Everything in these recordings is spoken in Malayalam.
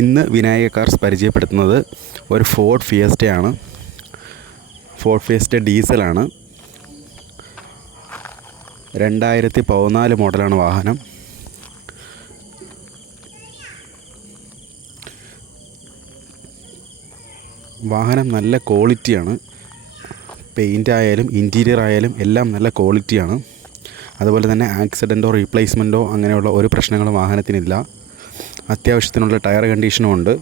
ഇന്ന് വിനായക കാർസ് പരിചയപ്പെടുത്തുന്നത് ഒരു ഫോർഡ് ഫിയസ്റ്റയാണ്. ഫോർഡ് ഫിയസ്റ്റ ഡീസലാണ്. 2014 മോഡലാണ് വാഹനം. വാഹനം നല്ല ക്വാളിറ്റിയാണ്. പെയിൻ്റ് ആയാലും ഇൻറ്റീരിയർ ആയാലും എല്ലാം നല്ല ക്വാളിറ്റിയാണ്. അതുപോലെ തന്നെ ആക്സിഡൻറ്റോ റീപ്ലേസ്മെൻറ്റോ അങ്ങനെയുള്ള ഒരു പ്രശ്നങ്ങളും വാഹനത്തിനില്ല. അത്യാവശ്യത്തിനുള്ള ടയർ കണ്ടീഷനും ഉണ്ട്.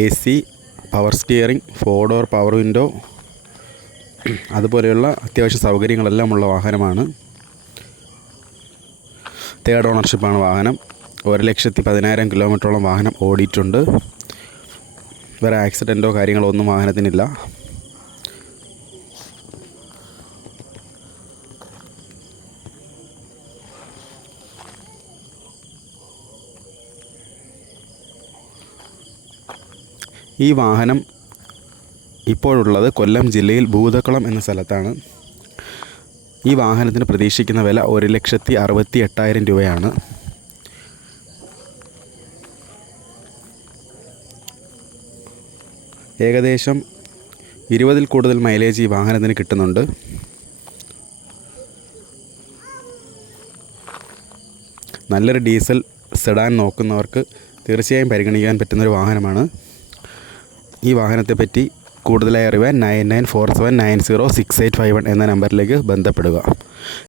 AC, power steering, 4 door power window, അതുപോലെയുള്ള അത്യാവശ്യ സൗകര്യങ്ങളെല്ലാം ഉള്ള വാഹനമാണ്. തേർഡ് ഓണർഷിപ്പാണ് വാഹനം. 1,10,000 കിലോമീറ്ററോളം വാഹനം ഓടിയിട്ടുണ്ട്. വേറെ ആക്സിഡൻറ്റോ കാര്യങ്ങളോ ഒന്നും വാഹനത്തിനില്ല. ഈ വാഹനം ഇപ്പോഴുള്ളത് കൊല്ലം ജില്ലയിൽ ഭൂതക്കുളം എന്ന സ്ഥലത്താണ്. ഈ വാഹനത്തിന് പ്രതീക്ഷിക്കുന്ന വില 1,68,000 രൂപയാണ്. ഏകദേശം 20-ൽ കൂടുതൽ മൈലേജ് ഈ വാഹനത്തിന് കിട്ടുന്നുണ്ട്. നല്ലൊരു ഡീസൽ സെഡാൻ നോക്കുന്നവർക്ക് തീർച്ചയായും പരിഗണിക്കാൻ പറ്റുന്നൊരു വാഹനമാണ്. ഈ വാഹനത്തെപ്പറ്റി കൂടുതലായി അറിയാൻ 9947906851 എന്ന നമ്പറിലേക്ക് ബന്ധപ്പെടുക.